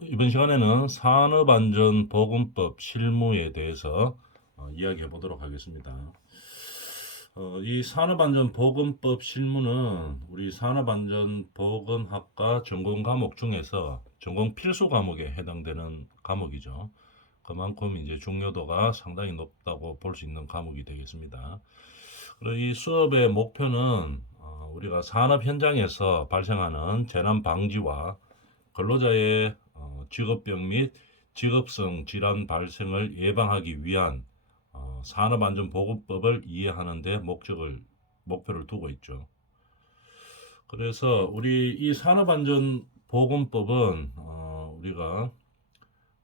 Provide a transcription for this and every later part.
이번 시간에는 산업안전보건법 실무에 대해서 이야기해 보도록 하겠습니다. 이 산업안전보건법 실무는 우리 산업안전보건학과 전공 과목 중에서 전공 필수 과목에 해당되는 과목이죠. 그만큼 이제 중요도가 상당히 높다고 볼 수 있는 과목이 되겠습니다. 그리고 이 수업의 목표는 우리가 산업 현장에서 발생하는 재난 방지와 근로자의 직업병 및 직업성 질환 발생을 예방하기 위한 산업안전보건법을 이해하는 데 목표를 두고 있죠. 그래서 우리 이 산업안전보건법은 우리가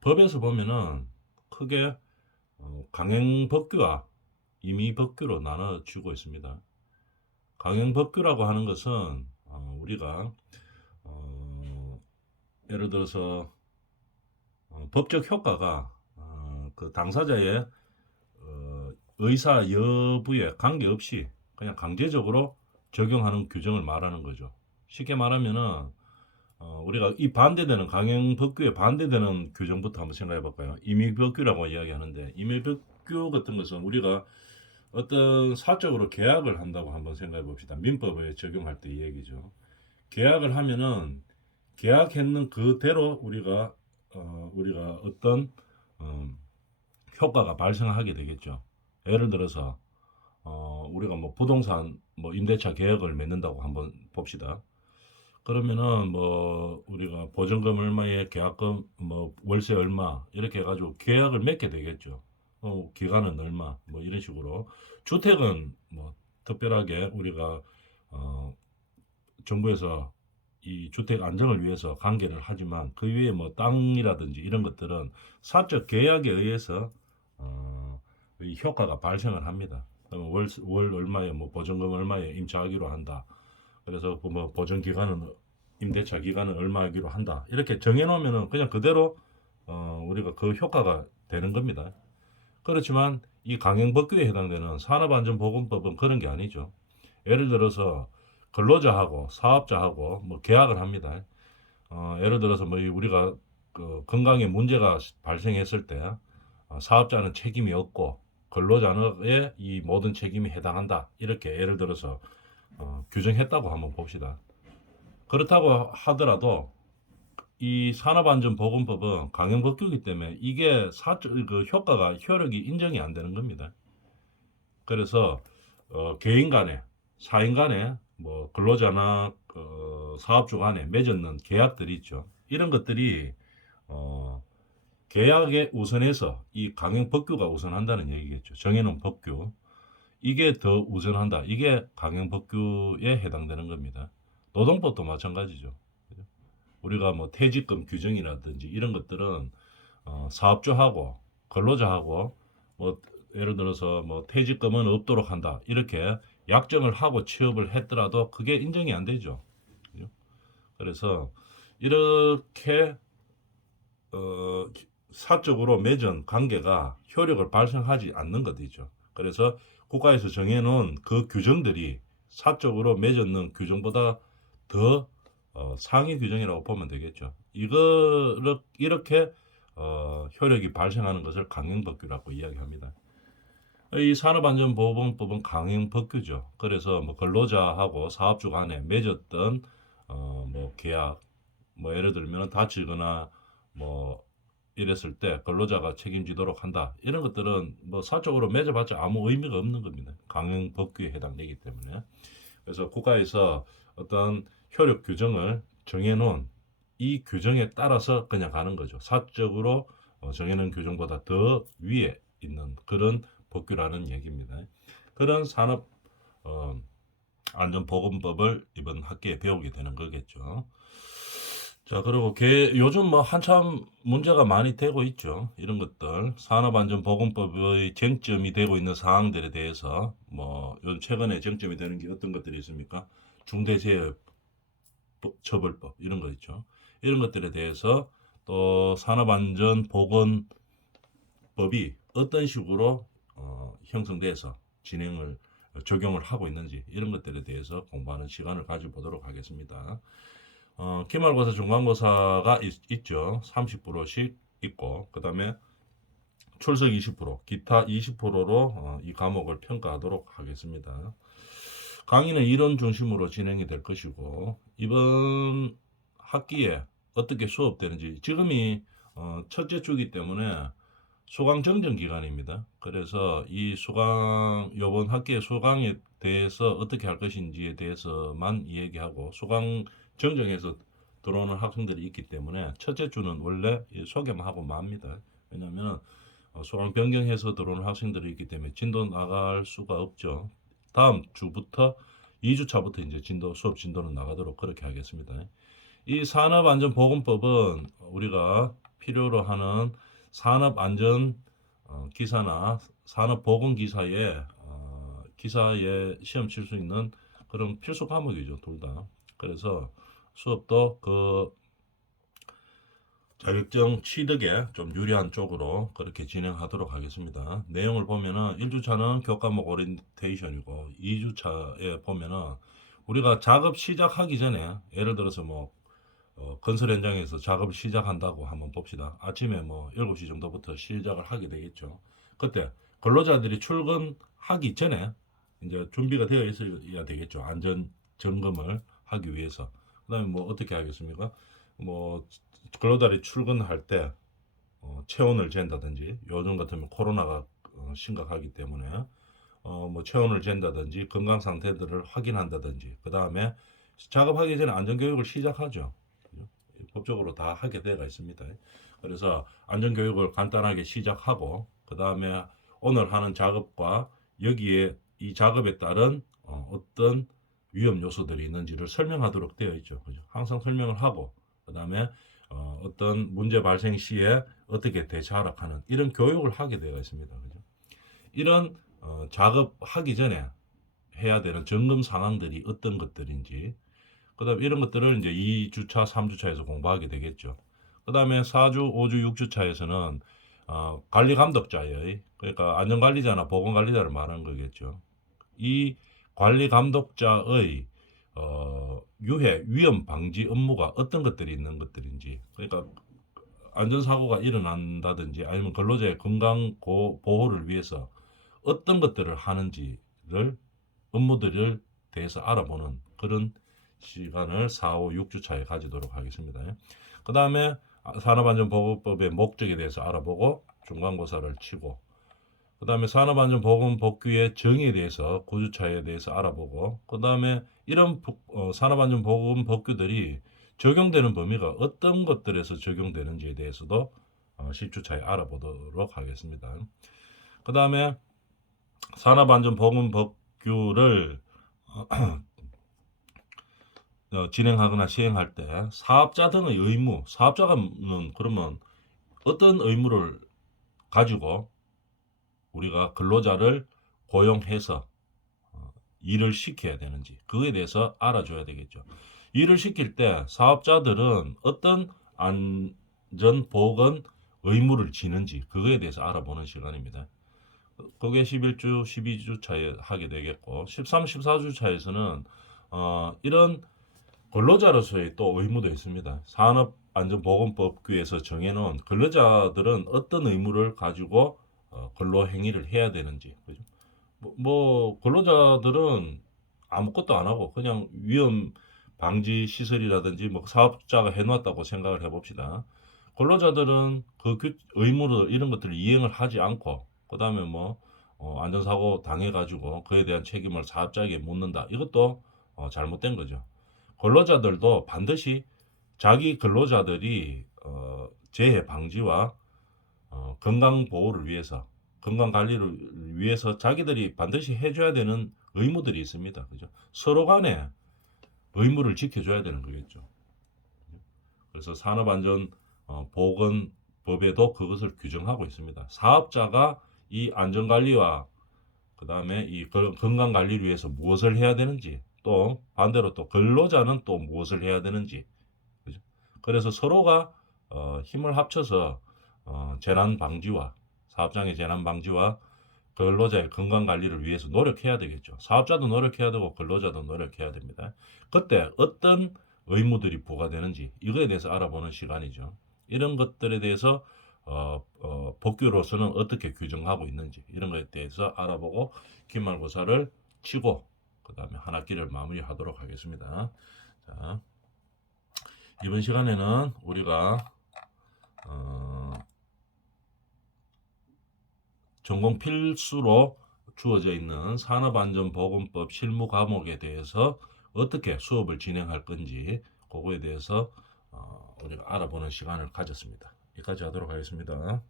법에서 보면은 크게 강행법규와 임의법규로 나눠지고 있습니다. 강행법규라고 하는 것은 우리가 예를 들어서 법적 효과가 그 당사자의 의사 여부에 관계없이 그냥 강제적으로 적용하는 규정을 말하는 거죠. 쉽게 말하면은 우리가 이 반대되는 강행법규에 반대되는 규정부터 한번 생각해 볼까요? 임의법규라고 이야기하는데 임의법규 같은 것은 우리가 어떤 사적으로 계약을 한다고 한번 생각해 봅시다. 민법에 적용할 때 이 얘기죠. 계약을 하면은 계약했는 그대로 우리가 어떤 어, 효과가 발생하게 되겠죠. 예를 들어서 우리가 뭐 부동산 뭐 임대차 계약을 맺는다고 한번 봅시다. 그러면은 뭐 우리가 보증금 얼마에 계약금 뭐 월세 얼마 이렇게 해가지고 계약을 맺게 되겠죠. 기간은 얼마 뭐 이런 식으로 주택은 뭐 특별하게 우리가 어, 정부에서 이 주택 안정을 위해서 관계를 하지만 그 외에 뭐 땅이라든지 이런 것들은 사적 계약에 의해서 이 효과가 발생을 합니다. 월 얼마에 뭐 보증금 얼마에 임차하기로 한다. 그래서 그 뭐 보증 기간은 임대차 기간은 얼마 하기로 한다. 이렇게 정해놓으면은 그냥 그대로 우리가 그 효과가 되는 겁니다. 그렇지만 이 강행법규에 해당되는 산업안전보건법은 그런 게 아니죠. 예를 들어서 근로자하고 사업자하고 뭐 계약을 합니다. 예를 들어서 뭐 우리가 그 건강에 문제가 발생했을 때 사업자는 책임이 없고 근로자의 이 모든 책임이 해당한다. 이렇게 예를 들어서 규정했다고 한번 봅시다. 그렇다고 하더라도 이 산업안전보건법은 강행법규이기 때문에 이게 그 효력이 인정이 안 되는 겁니다. 그래서 개인 간에 사인 간에 뭐 근로자나 사업주 간에 맺었는 계약들이 있죠. 이런 것들이 어, 계약에 우선해서 이 강행 법규가 우선한다는 얘기겠죠. 정해놓은 법규. 이게 더 우선한다. 이게 강행 법규에 해당되는 겁니다. 노동법도 마찬가지죠. 우리가 뭐 퇴직금 규정이라든지 이런 것들은 사업주하고 근로자하고 뭐 예를 들어서 뭐 퇴직금은 없도록 한다 이렇게 약정을 하고 취업을 했더라도 그게 인정이 안 되죠. 그래서 이렇게 어, 사적으로 맺은 관계가 효력을 발생하지 않는 것이죠. 그래서 국가에서 정해놓은 그 규정들이 사적으로 맺었는 규정보다 더 상위 규정이라고 보면 되겠죠. 이렇게 효력이 발생하는 것을 강행법규라고 이야기합니다. 이 산업안전보건법은 강행법규죠. 그래서 뭐 근로자하고 사업주 간에 맺었던 뭐 계약, 뭐 예를 들면 다치거나 뭐 이랬을 때 근로자가 책임지도록 한다. 이런 것들은 뭐 사적으로 맺어봤자 아무 의미가 없는 겁니다. 강행법규에 해당되기 때문에. 그래서 국가에서 어떤 효력 규정을 정해놓은 이 규정에 따라서 그냥 가는 거죠. 사적으로 정해놓은 규정보다 더 위에 있는 그런 법규라는 얘기입니다. 그런 산업 어, 안전보건법을 이번 학기에 배우게 되는 거겠죠. 자, 그리고 요즘 뭐 한참 문제가 많이 되고 있죠. 이런 것들. 산업안전보건법의 쟁점이 되고 있는 사항들에 대해서 뭐 요즘 최근에 쟁점이 되는 게 어떤 것들이 있습니까? 중대재해처벌법 이런 거 있죠. 이런 것들에 대해서 또 산업안전보건법이 어떤 식으로 형성돼서 적용을 하고 있는지 이런 것들에 대해서 공부하는 시간을 가져보도록 하겠습니다. 기말고사, 중간고사가 있죠. 30%씩 있고, 그 다음에 출석 20%, 기타 20%로 이 과목을 평가하도록 하겠습니다. 강의는 이론 중심으로 진행이 될 것이고, 이번 학기에 어떻게 수업되는지, 지금이 첫째 주기 때문에 수강 정정 기간입니다. 그래서 이 이번 학기의 수강에 대해서 어떻게 할 것인지에 대해서만 이야기하고, 수강 정정해서 들어오는 학생들이 있기 때문에 첫째 주는 원래 소개만 하고 맙니다. 왜냐하면 수강 변경해서 들어오는 학생들이 있기 때문에 진도 나갈 수가 없죠. 다음 주부터 2주차부터 이제 수업 진도는 나가도록 그렇게 하겠습니다. 이 산업안전보건법은 우리가 필요로 하는 산업안전 기사나 산업보건기사에 기사에 시험 칠 수 있는 그런 필수 과목이죠, 둘 다. 그래서 수업도 그 자격증 취득에 좀 유리한 쪽으로 그렇게 진행하도록 하겠습니다. 내용을 보면은 1주차는 교과목 오리엔테이션이고 2주차에 보면은 우리가 작업 시작하기 전에 예를 들어서 뭐 건설 현장에서 작업을 시작한다고 한번 봅시다. 아침에 뭐 7시 정도부터 시작을 하게 되겠죠. 그때 근로자들이 출근하기 전에 이제 준비가 되어 있어야 되겠죠. 안전 점검을 하기 위해서. 그다음에 뭐 어떻게 하겠습니까? 뭐 근로자들이 출근할 때 체온을 잰다든지, 요즘 같으면 코로나가 심각하기 때문에 뭐 체온을 잰다든지 건강 상태들을 확인한다든지, 그 다음에 작업하기 전에 안전교육을 시작하죠. 법적으로 다 하게 되어 있습니다. 그래서 안전교육을 간단하게 시작하고, 그 다음에 오늘 하는 작업과 여기에 이 작업에 따른 어떤 위험 요소들이 있는지를 설명하도록 되어 있죠. 그죠? 항상 설명을 하고, 그 다음에 어떤 문제 발생 시에 어떻게 대처하라는 이런 교육을 하게 되어 있습니다. 그죠? 이런 작업하기 전에 해야 되는 점검 상황들이 어떤 것들인지, 그 다음에 이런 것들을 이제 2주차, 3주차에서 공부하게 되겠죠. 그 다음에 4주, 5주, 6주차에서는 관리 감독자의, 그러니까 안전관리자나 보건관리자를 말하는 거겠죠. 이 관리 감독자의 유해, 위험 방지 업무가 어떤 것들이 있는 것들인지, 그러니까 안전사고가 일어난다든지 아니면 근로자의 건강 보호를 위해서 어떤 것들을 하는지를 업무들을 대해서 알아보는 그런 시간을 4, 5, 6주차에 가지도록 하겠습니다. 그 다음에 산업안전보건법의 목적에 대해서 알아보고 중간고사를 치고, 그 다음에 산업안전보건법규의 정의에 대해서 9주차에 대해서 알아보고, 그 다음에 이런 산업안전보건법규들이 적용되는 범위가 어떤 것들에서 적용되는지에 대해서도 10주차에 알아보도록 하겠습니다. 그 다음에 산업안전보건법규를 진행하거나 시행할 때 사업자 등의 의무, 사업자는 그러면 어떤 의무를 가지고 우리가 근로자를 고용해서 일을 시켜야 되는지 그거에 대해서 알아줘야 되겠죠. 일을 시킬 때 사업자들은 어떤 안전보건 의무를 지는지 그거에 대해서 알아보는 시간입니다. 그게 11주, 12주 차에 하게 되겠고, 13, 14주 차에서는 이런 근로자로서의 또 의무도 있습니다. 산업안전보건법규에서 정해놓은 근로자들은 어떤 의무를 가지고 근로 행위를 해야 되는지, 그죠? 근로자들은 아무것도 안 하고 그냥 위험 방지 시설이라든지 뭐 사업자가 해놨다고 생각을 해봅시다. 근로자들은 그 의무를 이런 것들을 이행을 하지 않고, 그 다음에 뭐 안전사고 당해가지고 그에 대한 책임을 사업자에게 묻는다. 이것도 잘못된 거죠. 근로자들도 반드시 자기 근로자들이 재해 방지와 건강 보호를 위해서, 건강 관리를 위해서 자기들이 반드시 해줘야 되는 의무들이 있습니다. 그죠? 서로 간에 의무를 지켜줘야 되는 거겠죠. 그래서 산업안전보건법에도 그것을 규정하고 있습니다. 사업자가 이 안전관리와 그 다음에 이 건강관리를 위해서 무엇을 해야 되는지, 또 반대로 또 근로자는 또 무엇을 해야 되는지, 그죠? 그래서 서로가 힘을 합쳐서 재난 방지와 사업장의 재난 방지와 근로자의 건강 관리를 위해서 노력해야 되겠죠. 사업자도 노력해야 되고 근로자도 노력해야 됩니다. 그때 어떤 의무들이 부과되는지 이거에 대해서 알아보는 시간이죠. 이런 것들에 대해서 법규로서는 어떻게 규정하고 있는지 이런 것에 대해서 알아보고 기말고사를 치고 그 다음에 한 학기를 마무리하도록 하겠습니다. 자, 이번 시간에는 우리가 전공 필수로 주어져 있는 산업안전보건법 실무 과목에 대해서 어떻게 수업을 진행할 건지 그거에 대해서 우리가 알아보는 시간을 가졌습니다. 여기까지 하도록 하겠습니다.